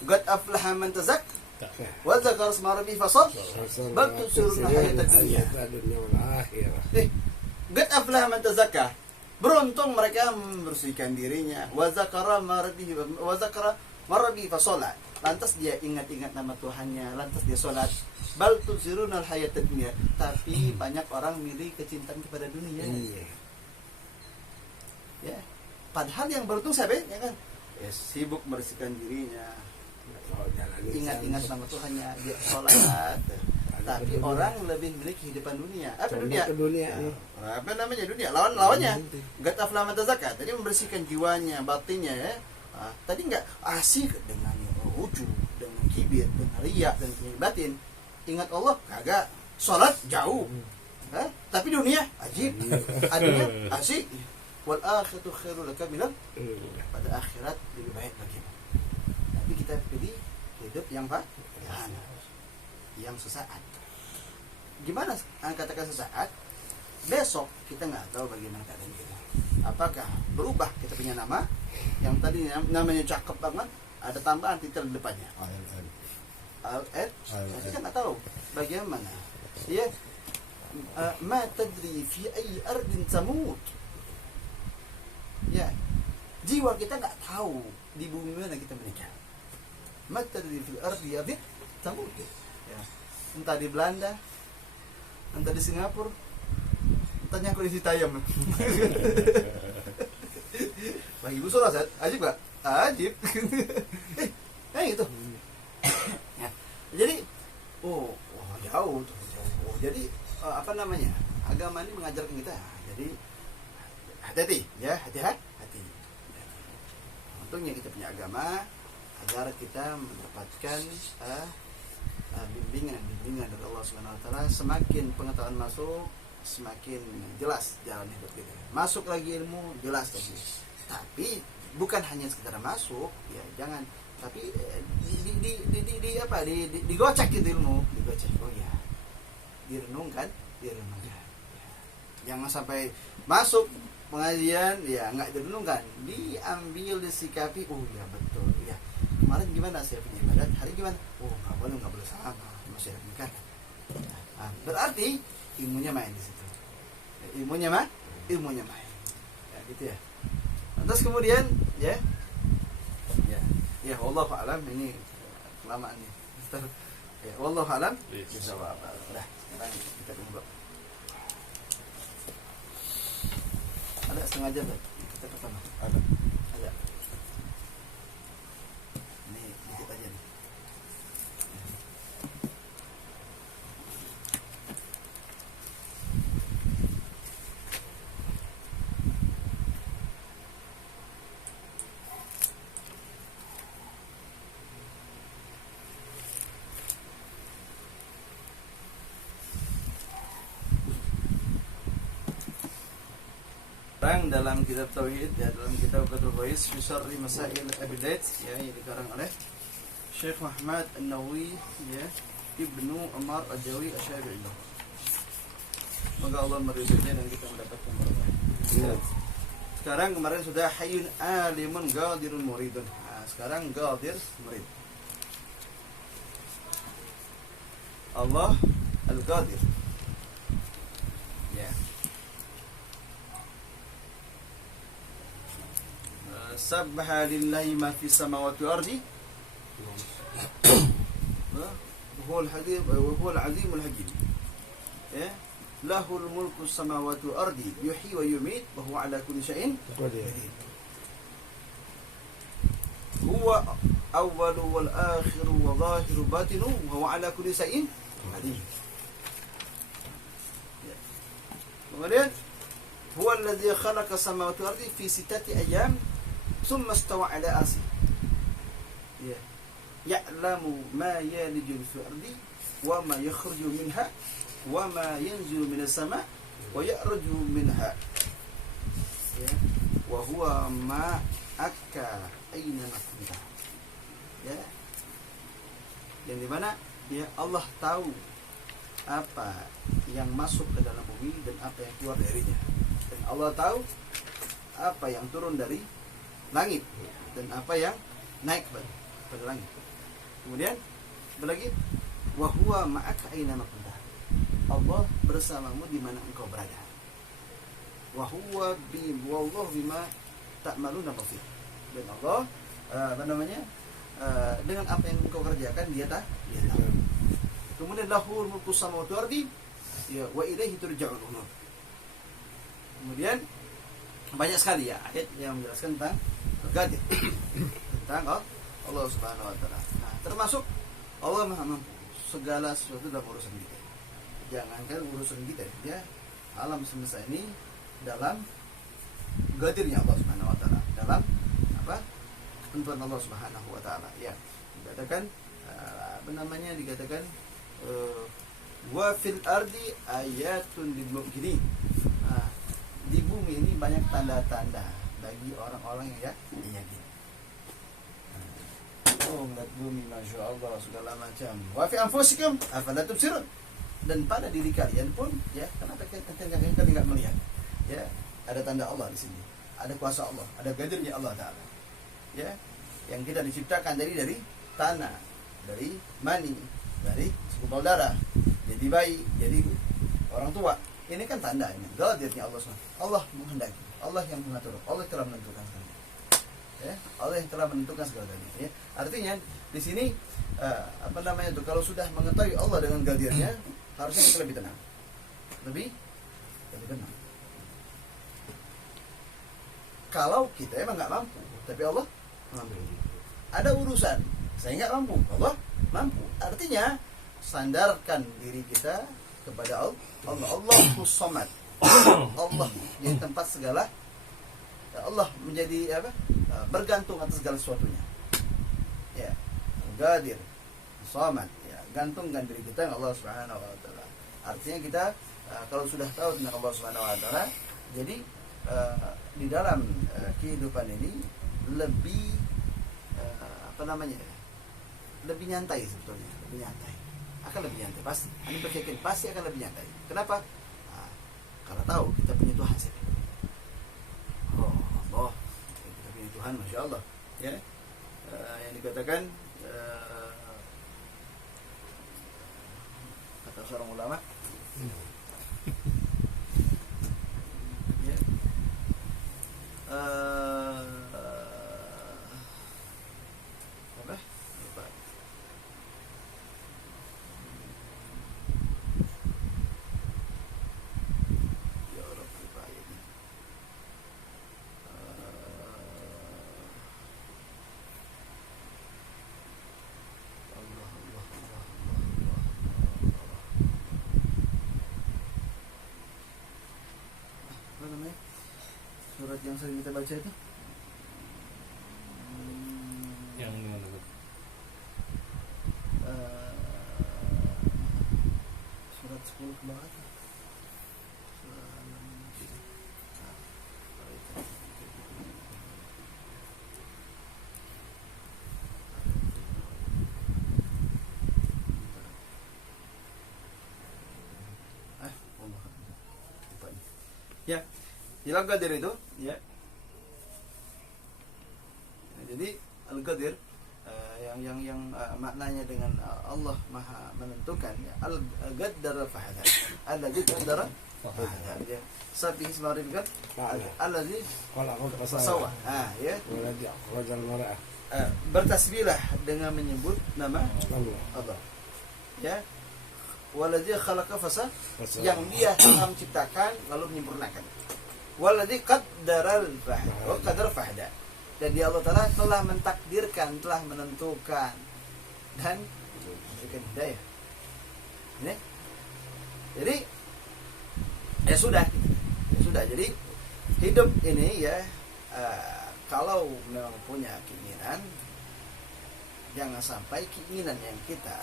qad aflaha man tazakka wa dzakara isma rabbih fasal bal tusiruna hayatad dunya. Qad aflaha man tazakka. Beruntung mereka membersihkan dirinya. Wa dzakara marabbi fasala. Lantas dia ingat-ingat nama Tuhannya, lantas dia sholat. Bal tusiruna hayatad dunya. Tapi banyak orang milih kecintaan kepada dunia. Ya. Padahal yang beruntung siapa ya kan? Ya, sibuk membersihkan dirinya. Ingat-ingat nama Tuhannya, dia sholat. Tapi orang lebih milih kehidupan dunia. Apa dunia? Apa namanya dunia? Lawannya. Qad aflaha man tazakka. Tadi membersihkan jiwanya, batinnya ya. Tadi enggak asik dengan ujub, dengan kibir, dengan riya, dan batin. Ingat Allah kagak. Sholat jauh. Tapi dunia ajib. Dunia asik. Wal akhiratu khairul laka minal, pada akhirat lebih baik bagimu. Tapi kita pilih hidup yang yang sesaat. Gimana katakan sesaat? Besok kita nggak tahu bagaimana keadaan kita. Apakah berubah kita punya nama yang tadi namanya cakep banget, ada tambahan titel di depannya. Kita nggak tahu bagaimana. Ya, ma tadri fi ayyi ardin tamut. Ya, jiwa kita nggak tahu di bumi mana kita meninggal. Ma tadri fil ardi yadid tamut. Ya, entah di Belanda, entah di Singapura, entahnya aku di Citayam. Wah, ibu sholat, ajib gak? Ajib. Gitu. Ya. Jadi, jauh tuh. Jadi, apa namanya? Agama ini mengajarkan kita. Jadi, hati-hati, ya, hati-hati. Untungnya kita punya agama agar kita mendapatkan bimbingan dari Allah Subhanahu wa taala. Semakin pengetahuan masuk, semakin jelas jalan hidup kita. Masuk lagi ilmu, jelas lagi. Tapi bukan hanya sekedar masuk, ya jangan. Tapi digocek gitu ilmu, digocek. Oh ya, direnungkan. Ya. Jangan sampai masuk pengajian, ya nggak direnungkan, diambil disikapi. Oh ya betul, ya kemarin gimana saya punya ibadat, hari gimana? Oh nggak boleh sama, masih ada nikah. Berarti ilmunya main di situ. Ilmunya main. Ya gitu ya. Terus kemudian ya, wallahu a'lam, ini kelamaan nih. Ya, wallahu a'lam. Bisawab. Udah, sekarang kita tunggu. Ada setengah jam kan? Kita pertama. Ada. Ini dikit aja nih. Dalam kitab Tauhid, ya, dalam kitab Fathul Ghais fi Syarhi Masail Abidat, ya, yang dikarang oleh Syekh Muhammad An-Nawawi, ya, Ibnu Umar Al-Jawi Asy-Syafi'i. Semoga Allah meridhoinya dan kita mendapatkan berkah. Ya. Sekarang kemarin sudah hayyun alimun ghadirun muridun. Nah, sekarang ghadir murid. Allah Al-Ghadir. Ya. Sabbaha lillahi ma fi samawati wal ardi wa huwa al-azim al-hakim. Ya, lahul mulku samawati wal ardi yuhyi wa yumiit wa huwa ala kulli syai'in qadir. Huwa awwalu wal akhiru wa zahiru batinu wa huwa ala kulli syai'in qadir. Kemudian huwa alladhi khalaqa samawati wal ardi fi sittati ayyam ثم استوى على عرشه يعلم ما يلج في الأرض وما يخرج منها وما ينزل من السماء wa ya'ruju minha, ya, wa huwa ma'aka aina ma kunta, ya, yang dimana ya Allah tahu apa yang masuk ke dalam bumi dan apa yang keluar darinya, dan Allah tahu apa yang turun dari langit dan apa yang naik pada langit. Kemudian apa lagi? Wa huwa ma'aka aina ma kunta, Allah bersamamu di mana engkau berada. Wa huwa wallahu bima ta'maluna basir, dan Allah dengan apa yang engkau kerjakan dia tahu. Kemudian lahul mulku samawati wal ardi, ya, wa ilaihi turja'ul umur. Kemudian banyak sekali ya ayat yang menjelaskan tentang Al-Qadir, tentang Allah Subhanahu wa taala. Nah, termasuk Allah Maha mampu segala sesuatu dalam urusan kita. Jangankan urusan kita, ya, alam semesta ini dalam Qadirnya Allah Subhanahu wa taala, dalam apa? Ketentuan Allah Subhanahu wa taala, ya. Dikatakan dikatakan wa fil ardi ayatun lil mu'minin. Di bumi ini banyak tanda-tanda bagi orang-orang yang yakin. Ngeliat bumi, masya Allah, segala macam. Wa fi anfusikum afala tubsirun, dan pada diri kalian pun, ya, kenapa kalian nggak melihat? Ya, ada tanda Allah di sini, ada kuasa Allah, ada Qadirnya Allah Taala. Ya, yang kita diciptakan dari tanah, dari mani, dari segumpal darah, jadi bayi, jadi orang tua. Ini kan tanda ini Qadirnya Allah SWT. Allah menghendaki, Allah yang mengatur, Allah telah menentukan segalanya. Ya, Allah yang telah menentukan segalanya. Ya, artinya di sini kalau sudah mengetahui Allah dengan Qadirnya, harusnya kita lebih tenang, lebih tenang. Kalau kita emang nggak mampu, tapi Allah mampu. Ada urusan saya nggak mampu, Allah mampu. Artinya sandarkan diri kita kepada Allahus Samad, Allah yang tempat segala, Allah menjadi bergantung atas segala sesuatunya, ya, Qadir, Samad, ya, gantungkan diri kita dengan Allah Subhanahu wa taala. Artinya kita kalau sudah tahu tentang Allah Subhanahu wa taala, jadi di dalam kehidupan ini lebih lebih nyantai sebetulnya, lebih nyantai. Akan lebih nyantai pasti. Anda berpikir pasti akan lebih nyantai. Kenapa? Karena tahu kita punya Tuhan sendiri. Allah, kita punya Tuhan, masya Allah. Ya, yang dikatakan kata seorang ulama. Ya, apa? Lupa. Ya Allah, lupa ayatnya. Apa namanya? Surat yang sering kita baca itu? Yang mana tuh? Surat 10 ke bawah. Ya, dalam Qadir itu, ya. Jadi Al-Qadir yang maknanya dengan Allah Maha menentukan, ya. Al-Qaddara fahada. Alladzi qaddara fahada. Ya. Sabi isma rabbika alladzi Khalaqaka fasawwa. Ya. Walladzi akhrajal mar'ah. Bertasbihlah dengan menyebut nama Allah. Allah. Ya. Walladzi khalaqa Fasawwa. yang dia telah menciptakan lalu menyempurnakan. Walladzi qaddaral fahda. Wa qaddara fahda. Dan dia Allah Ta'ala telah mentakdirkan, telah menentukan dan memberikan hidayah. Ini. Jadi ya sudah. Jadi hidup ini, ya, kalau memang punya keinginan, jangan sampai keinginan yang kita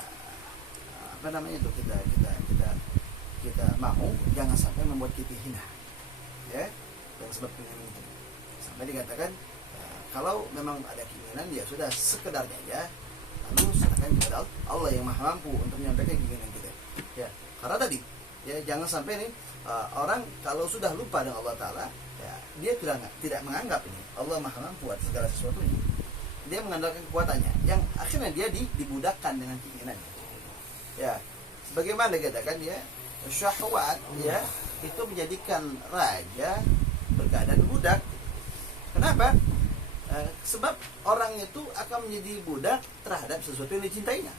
kita kita mau, jangan sampai membuat kita hina. Ya, yang sebab keinginan itu. Sampai dikatakan kalau memang ada keinginan ya sudah sekedarnya aja, lalu serahkan kepada Allah yang Maha mampu untuk menyampaikan keinginan kita. Ya, karena tadi ya jangan sampai nih orang kalau sudah lupa dengan Allah Taala, ya dia tidak menganggap ini Allah Maha mampu atas segala sesuatunya. Dia mengandalkan kekuatannya, yang akhirnya dia dibudakkan dengan keinginannya. Ya, sebagaimana dikatakan ya, syahwat ya itu menjadikan raja berkeadaan budak. Kenapa? Sebab orang itu akan menjadi budak terhadap sesuatu yang dicintainya.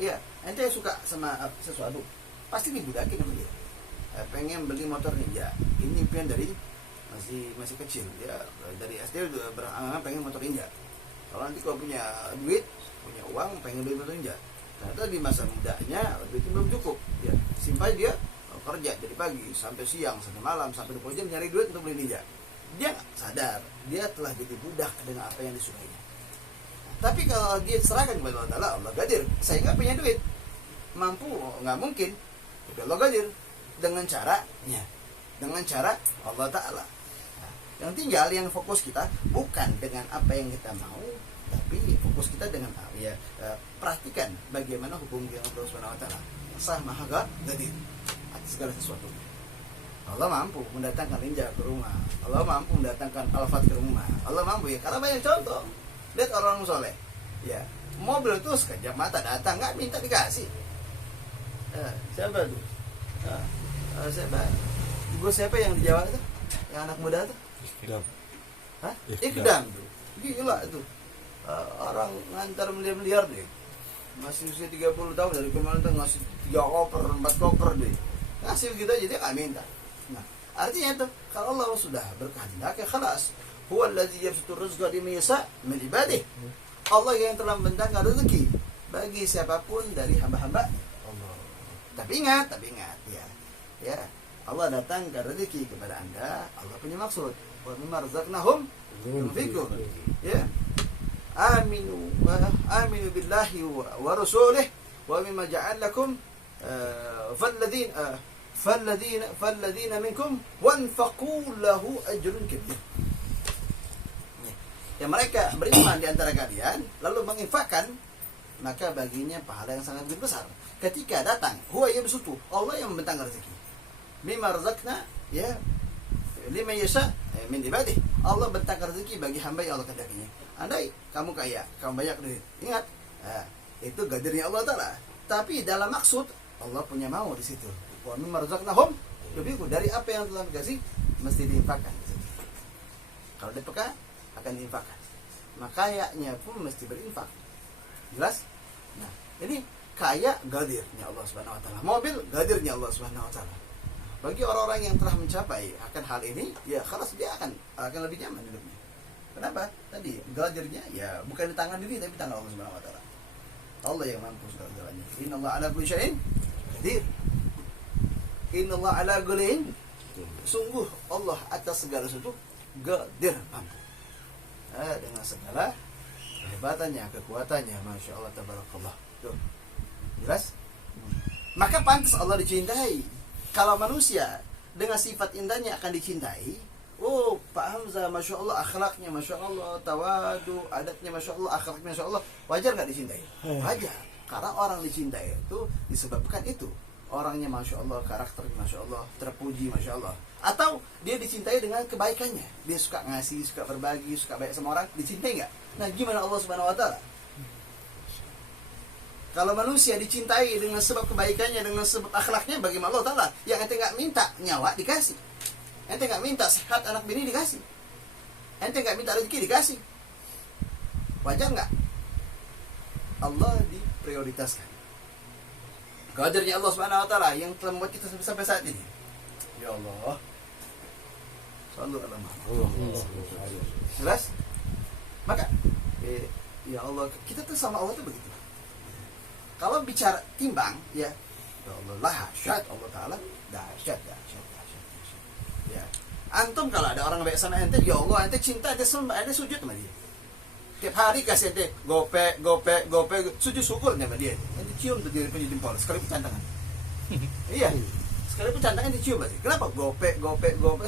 Iya, ente suka sama sesuatu, pasti dibudakin sama dia. Pengen beli motor ninja, ini impian dari masih kecil, ya dari SD udah berangan pengen motor ninja. Kalau nanti kalau punya duit, punya uang, pengen beli motor ninja. Ternyata di masa mudanya duitnya belum cukup, ya simpai dia kerja dari pagi sampai siang sampai malam sampai 20 jam nyari duit untuk beli ninja. Dia sadar dia telah jadi budak dengan apa yang disukainya. Tapi kalau dia serahkan kepada Allah Ta'ala, Allah gadir, saya nggak punya duit, mampu nggak mungkin, tapi Allah gadir dengan cara Allah Ta'ala. Nah, yang tinggal yang fokus kita bukan dengan apa yang kita mau, tapi fokus kita dengan perhatikan bagaimana hubungan dengan Allah Subhanahu Wa Ta'ala. Sah Maha Gadir atas segala sesuatu. Allah mampu mendatangkan ninja ke rumah, Allah mampu mendatangkan Alphard ke rumah, Allah mampu ya, karena banyak contoh. Lihat orang soleh, ya mobil itu sekejap mata datang, nggak minta dikasih. Siapa tuh? Siapa yang di Jawa itu? Yang anak muda tuh? Hah? Ikdam tuh. Gila itu. Orang ngantar miliar deh. Masih usia 30 tahun dari kemarin tuh ngasih 3 koper, 4 koper deh. Ngasih begitu aja dia nggak minta. Nah, artinya itu kalau Allah sudah berkehendak ya khalas. Huwa allazi yabsutu rizqa liman yasha' min ibadihi. Allah yang telah membentangkan rezeki bagi siapapun dari hamba-hamba Allah. Tapi ingat ya. Allah datangkan rezeki kepada Anda, Allah punya maksud. Wa mimma razaqnahum yunfiqun. Ya. Aminu billahi wa rasulih wa mimma ja'alakum فالذين منكم وانفقوا له أجر كبير. Ya, mereka beriman di antara kalian lalu menginfakkan, maka baginya pahala yang sangat besar. Ketika datang huwa yabsutu, Allah yang membentangkan rezeki. Mimma razaqna ya liman yasha min ibadihi. Allah bentangkan rezeki bagi hamba yang Allah kehendakinya. Andai kamu kaya, kamu banyak duit, ingat itu gadirnya Allah Taala. Tapi dalam maksud Allah punya mau di situ. Wa mimma razaqnahum yunfiqun, dari apa yang telah dikasih mesti diinfakkan. Kalau dia peka akan diinfakkan. Makayanya pun mesti berinfak. Jelas? Nah, ini kaya gadirnya Allah Subhanahu Wa Taala. Mobil gadirnya Allah Subhanahu Wa Taala. Bagi orang-orang yang telah mencapai akan hal ini, ya khalas dia akan lebih nyaman hidupnya. Kenapa? Tadi gadirnya ya bukan di tangan diri tapi tangan Allah Subhanahu Wa Taala. Allah yang mampu segala-galanya. Innallaha ala kulli syai'in qadir. Innallaha ala kulli syai'in, sungguh Allah atas segala sesuatu qadir, mampu. Dengan segala kehebatannya, kekuatannya, masya Allah tabarakallah. Tuh, jelas? Maka pantas Allah dicintai. Kalau manusia dengan sifat indahnya akan dicintai. Oh, Pak Hamzah, masya Allah akhlaknya, masya Allah tawadu, adatnya, masya Allah akhlaknya, masya Allah. Wajar nggak dicintai? Wajar. Karena orang dicintai itu disebabkan itu. Orangnya masya Allah, karakternya masya Allah, terpuji masya Allah. Atau dia dicintai dengan kebaikannya, dia suka ngasih, suka berbagi, suka baik sama orang, dicintai nggak? Nah, gimana Allah Subhanahu Wa Taala? Kalau manusia dicintai dengan sebab kebaikannya, dengan sebab akhlaknya, bagaimana Allah Taala? Yang ente nggak minta nyawa dikasih, ente nggak minta sehat anak bini dikasih, ente nggak minta rezeki dikasih. Wajar nggak? Allah diprioritaskan. Qadarnya Allah Subhanahu Wa Taala yang telah membuat kita sampai saat ini. Ya Allah. Sallu ala Muhammad. Jelas? Maka ya Allah, kita tuh sama Allah tuh begitu. Kalau bicara timbang ya Allah dahsyat, Allah Taala dahsyat. Ya. Antum kalau ada orang baik sama ente, ya Allah, ente cinta, ente sembah, ente sujud sama dia. Tiap hari kasih ente gope, sujud syukur sama dia. Ente cium tuh dia punya jempol, sekali tangan. Iya. Sekalipun cantangnya dicium pasti. Kenapa? Gopek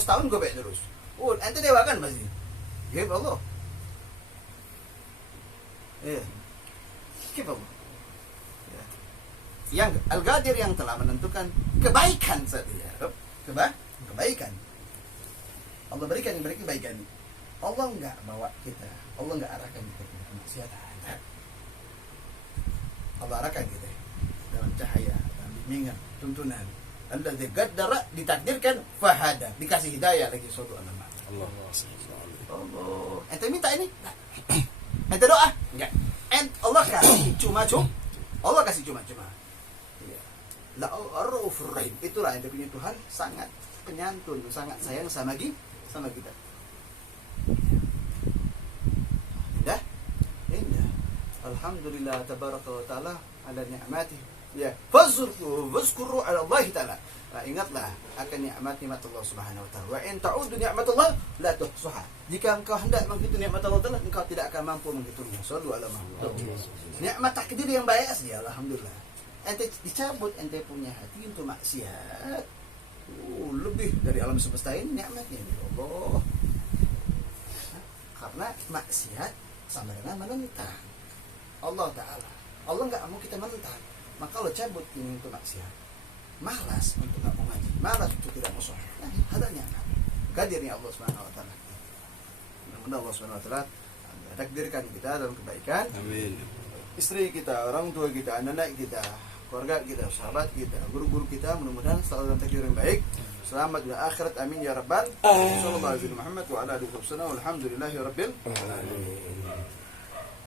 setahun gopek terus. Oh, ente dewa kan pasti. Ya Allah. Iya. Kif Allah. Ya. Yang Al-Qadir yang telah menentukan kebaikan saja. Kebaikan. Allah berikan yang berikan kebaikan. Allah enggak bawa kita. Allah enggak arahkan kita ke kemaksiatan. Allah arahkan kita dalam cahaya, dalam bimbingan, tuntunan. Alladzi qaddara ditakdirkan fahada, dikasih hidayah lagi suatu ulama. Allah. Allah. Ente minta ini? Ente doa? Enggak. Allah kasih cuma-cuma. Allah kasih cuma-cuma. Iya. La ar-raufur rahim. Itulah ente punya Tuhan sangat penyantun, sangat sayang sama kita. Indah. Indah. Alhamdulillah tabaraka wa taala ala ni'mati. Ya, fazkuru ala Allah taala. Nah, ingatlah akan nikmat Allah Subhanahu wa taala. Wa in ta'udu ni'matullah la tuhsuha. Jika engkau hendak menghitung nikmat Allah taala, engkau tidak akan mampu menghitungnya. Sallu ala Muhammad. Nikmat takdir yang baik saja, alhamdulillah. Ente dicabut ente punya hati untuk maksiat. Lebih dari alam semesta ini nikmatnya ya Allah. Karena maksiat sama dengan menentang Allah Ta'ala. Allah nggak mau kita menentang. Maka lo cabut ini untuk maksiat. Malas untuk nggak mau ngaji. Malas untuk tidak mau sholat. Nah, adanya kadirnya Allah Subhanahu Wa Taala. Mudah-mudahan Allah Subhanahu Wa Taala takdirkan kita dalam kebaikan. Amin. Istri kita, orang tua kita, anak-anak kita, keluarga kita, sahabat kita, guru-guru kita, mudah-mudahan selalu dalam takdir yang baik. Selamat di akhirat, amin ya rabbal. Sallallahu alaihi wa sallam wa ala alihi wa sahbihi. Alhamdulillahirabbil alamin.